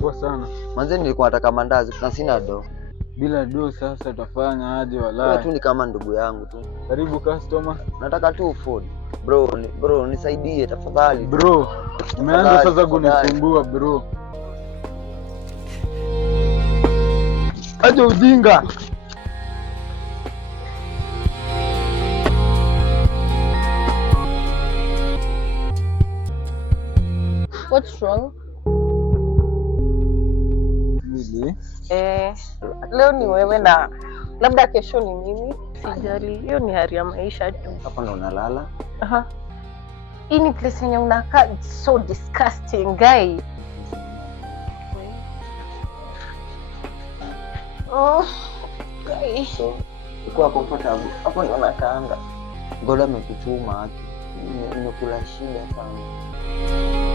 Poa sana. Manze nilikuwa nataka mandazi na sina do. Bila do sasa utafanya aje walai? Wewe tu ni kama ndugu yangu tu. Karibu customer. Nataka tu food. Bro, nisaidie tafadhali. Bro, umeanza sasa kunisumbua bro. Aje ujinga. What's wrong? Mimi? Leo ni wewe na labda kesho ni mimi. Sijali, hiyo ni hali ya maisha tu. Hapa ndo unalala? Aha. Hii ni place yenye unakaa, so disgusting guy. Oh, guy. So, uko comfortable. Hapo ndo nakaanga. Ngola amekuchuma haki. Nimekula shida sana.